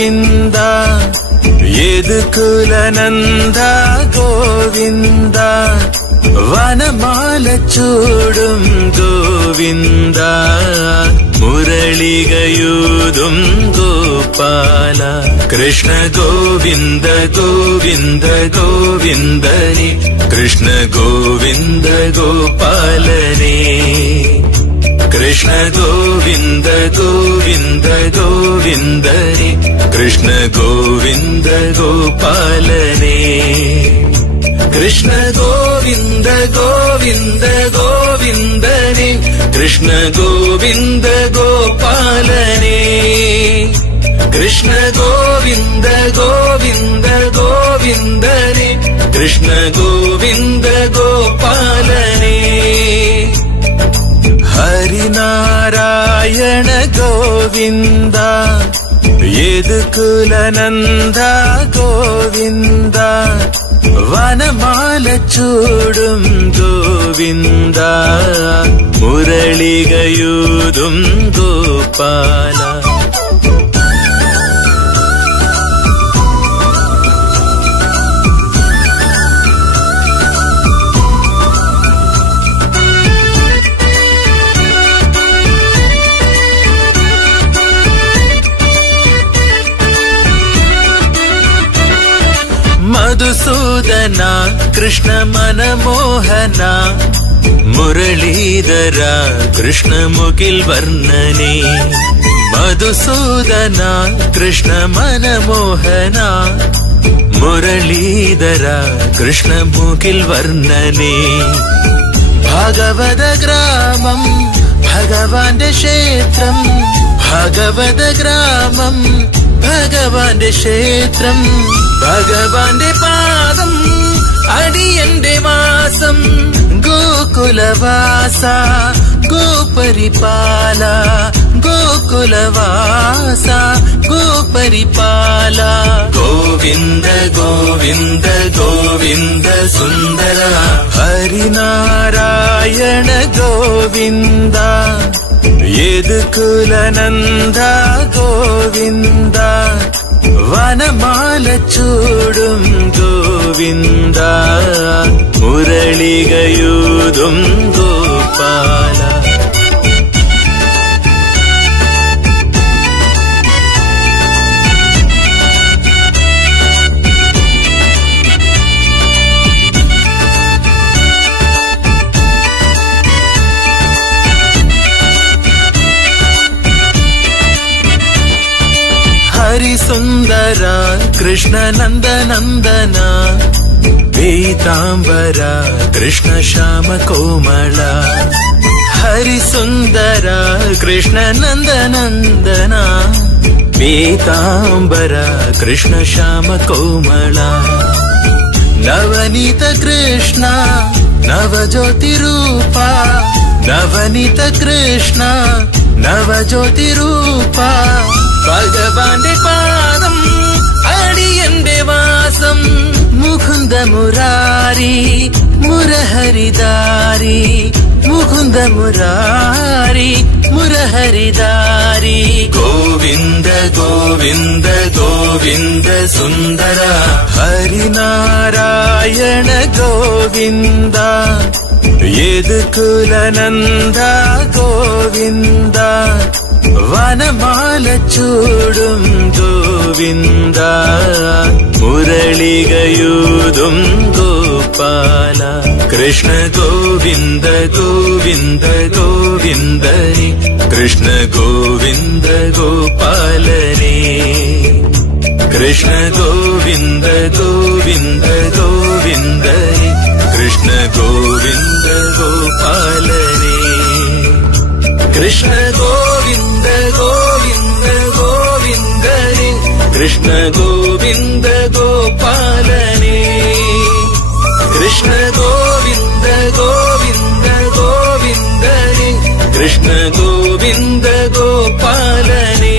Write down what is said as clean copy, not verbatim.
ഗോവിന്ദ യദുകുലനന്ദ ഗോവിന്ദ വനമാല ചൂടും ഗോവിന്ദ മുരളികയൂതും ഗോപാല കൃഷ്ണ ഗോവിന്ദ ഗോവിന്ദ ഗോവിന്ദനേ കൃഷ്ണ ഗോവിന്ദ ഗോപാലനേ കൃഷ്ണ ഗോവിന്ദ ഗോവിന്ദ ഗോവിന്ദനേ കൃഷ്ണ ഗോവിന്ദ ഗോപാലനേ കൃഷ്ണ ഗോവിന്ദ ഗോവിന്ദ ഗോവിന്ദനേ കൃഷ്ണ ഗോവിന്ദ ഗോപാലനേ കൃഷ്ണ ഗോവിന്ദ ഗോവിന്ദ ഗോവിന്ദനേ കൃഷ്ണ ഗോവിന്ദ ഗോപാലനേ ഹരിനാരായണ ഗോവിന്ദ യദുകുലനന്ദ ഗോവിന്ദ വനമാല ചൂടും ഗോവിന്ദ മുരളികയൂതും ഗോപാല മധുസൂദന കൃഷ്ണ മനമോഹന മുരളീധര കൃഷ്ണ മുകിൽ വർണ്ണനേ മധുസൂദന കൃഷ്ണ മനമോഹന മുരളീധര കൃഷ്ണ മുകിൽ വർണ്ണനേ ഭാഗവത ഗ്രാമം ഭഗവാന്റെ ക്ഷേത്രം ഭാഗവത ഗ്രാമം ഭഗവാന്റെ ക്ഷേത്രം ഭഗവാന്റെ പാദം അടിയന്റെ വാസം ഗോകുലവാസ ഗോപരിപാല ഗോകുലവാസ ഗോപരിപാല ഗോവിന്ദ ഗോവിന്ദ ഗോവിന്ദ സുന്ദര ഹരിനാരായണ ഗോവിന്ദ യദുകുലനന്ദ ഗോവിന്ദ വനമാല ചൂടും ഗോവിന്ദ മുരളികയൂതും ഗോപാല ഹരിസുന്ദര കൃഷ്ണനന്ദനന്ദന പീതാംബര കൃഷ്ണ ശ്യാമ കോമള ഹരിസുന്ദര കൃഷ്ണനന്ദനന്ദന പീതാംബര കൃഷ്ണ ശ്യാമ കോമള നവനീത കൃഷ്ണ നവജ്യോതിരൂപ നവനീത കൃഷ്ണ നവജ്യോതിരൂപ ഭഗവാന്റെ പാദം അടിയന്റെ വാസം മുകുന്ദ മുരാരി മുരഹരിദാരി മുകുന്ദ മുരാരി മുരഹരിദാരി ഗോവിന്ദ ഗോവിന്ദ ഗോവിന്ദ സുന്ദര ഹരിനാരായണ ഗോവിന്ദ യദുകുലനന്ദ ഗോവിന്ദ വനമാല ചൂടും ഗോവിന്ദ മുരളികയൂതും ഗോപാല കൃഷ്ണ ഗോവിന്ദ ഗോവിന്ദ ഗോവിന്ദനേ കൃഷ്ണ ഗോവിന്ദ ഗോപാലനേ കൃഷ്ണ ഗോവിന്ദ ഗോവിന്ദ ഗോവിന്ദനേ കൃഷ്ണ ഗോവിന്ദ ഗോപാലനേ കൃഷ്ണ ഗോവിന്ദ ഗോവിന്ദ ഗോവിന്ദനേ കൃഷ്ണ ഗോവിന്ദ ഗോപാലനേ കൃഷ്ണ ഗോവിന്ദ ഗോവിന്ദ ഗോവിന്ദനേ കൃഷ്ണ ഗോവിന്ദ ഗോപാലനേ